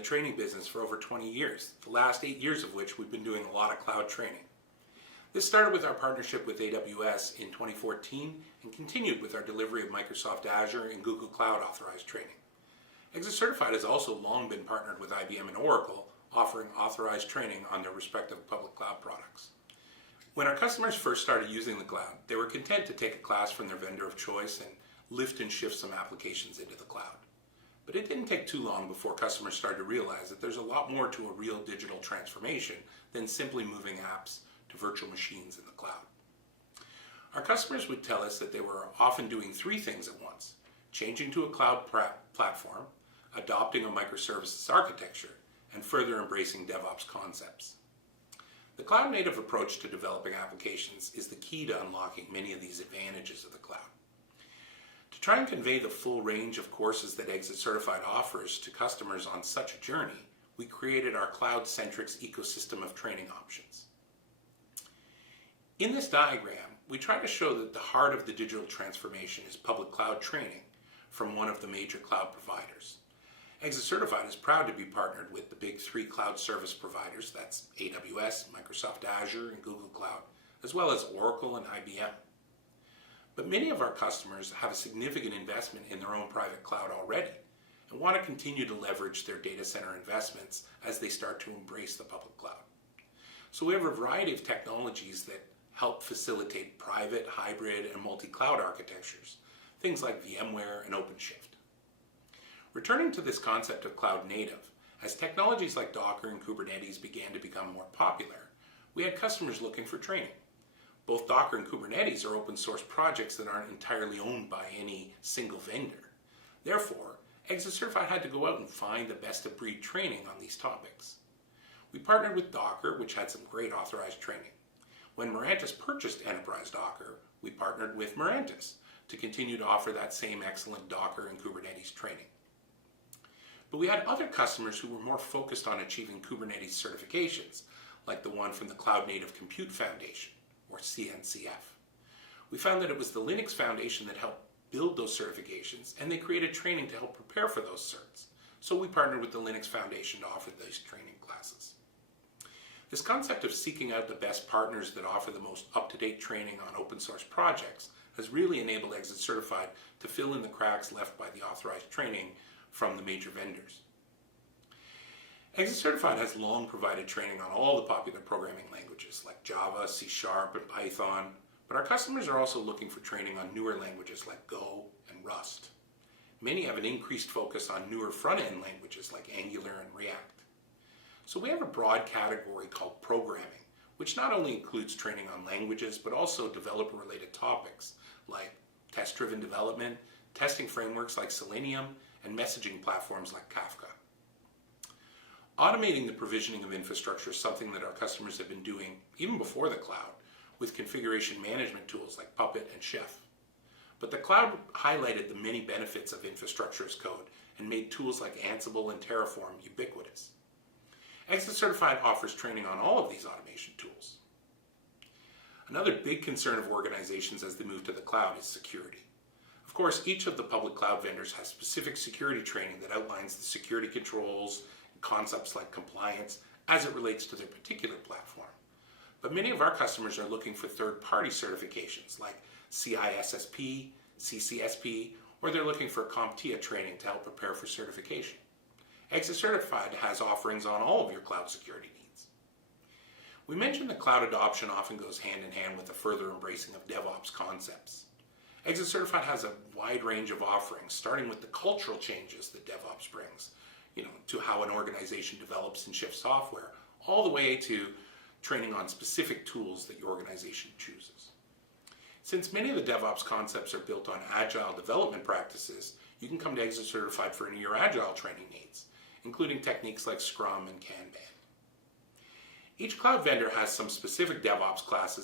the training business for over 20 years, the last 8 years of which we've been doing a lot of cloud training. This started with our partnership with AWS in 2014 and continued with our delivery of Microsoft Azure and Google Cloud authorized training. ExitCertified has also long been partnered with IBM and Oracle, offering authorized training on their respective public cloud products. When our customers first started using the cloud, they were content to take a class from their vendor of choice and lift and shift some applications into the cloud. But it didn't take too long before customers started to realize that there's a lot more to a real digital transformation than simply moving apps to virtual machines in the cloud. Our customers would tell us that they were often doing 3 things at once: changing to a cloud platform, adopting a microservices architecture, and further embracing DevOps concepts. The cloud-native approach to developing applications is the key to unlocking many of these advantages of the cloud. To try and convey the full range of courses that ExitCertified offers to customers on such a journey, we created our CloudCentrix ecosystem of training options. In this diagram, we try to show that the heart of the digital transformation is public cloud training from one of the major cloud providers. ExitCertified is proud to be partnered with the big 3 cloud service providers, that's AWS, Microsoft Azure, and Google Cloud, as well as Oracle and IBM. But many of our customers have a significant investment in their own private cloud already and want to continue to leverage their data center investments as they start to embrace the public cloud. So we have a variety of technologies that help facilitate private, hybrid, and multi-cloud architectures, things like VMware and OpenShift. Returning to this concept of cloud native, as technologies like Docker and Kubernetes began to become more popular, we had customers looking for training. Both Docker and Kubernetes are open source projects that aren't entirely owned by any single vendor. Therefore, ExitCertified had to go out and find the best of breed training on these topics. We partnered with Docker, which had some great authorized training. When Mirantis purchased Enterprise Docker, we partnered with Mirantis to continue to offer that same excellent Docker and Kubernetes training. But we had other customers who were more focused on achieving Kubernetes certifications, like the one from the Cloud Native Compute Foundation, or CNCF. We found that it was the Linux Foundation that helped build those certifications, and they created training to help prepare for those certs. So we partnered with the Linux Foundation to offer these training classes. This concept of seeking out the best partners that offer the most up-to-date training on open source projects has really enabled ExitCertified to fill in the cracks left by the authorized training from the major vendors. ExitCertified has long provided training on all the popular programming languages like Java, C#, and Python, but our customers are also looking for training on newer languages like Go and Rust. Many have an increased focus on newer front-end languages like Angular and React. So we have a broad category called programming, which not only includes training on languages, but also developer-related topics like test-driven development, testing frameworks like Selenium, and messaging platforms like Kafka. Automating the provisioning of infrastructure is something that our customers have been doing even before the cloud with configuration management tools like Puppet and Chef. But the cloud highlighted the many benefits of infrastructure as code and made tools like Ansible and Terraform ubiquitous. ExitCertified offers training on all of these automation tools. Another big concern of organizations as they move to the cloud is security. Of course, each of the public cloud vendors has specific security training that outlines the security controls and concepts like compliance as it relates to their particular platform. But many of our customers are looking for third-party certifications like CISSP, CCSP, or they're looking for CompTIA training to help prepare for certification. ExitCertified has offerings on all of your cloud security needs. We mentioned that cloud adoption often goes hand in hand with the further embracing of DevOps concepts. ExitCertified has a wide range of offerings, starting with the cultural changes that DevOps brings, to how an organization develops and shifts software, all the way to training on specific tools that your organization chooses. Since many of the DevOps concepts are built on agile development practices, you can come to ExitCertified for any of your agile training needs, including techniques like Scrum and Kanban. Each cloud vendor has some specific DevOps classes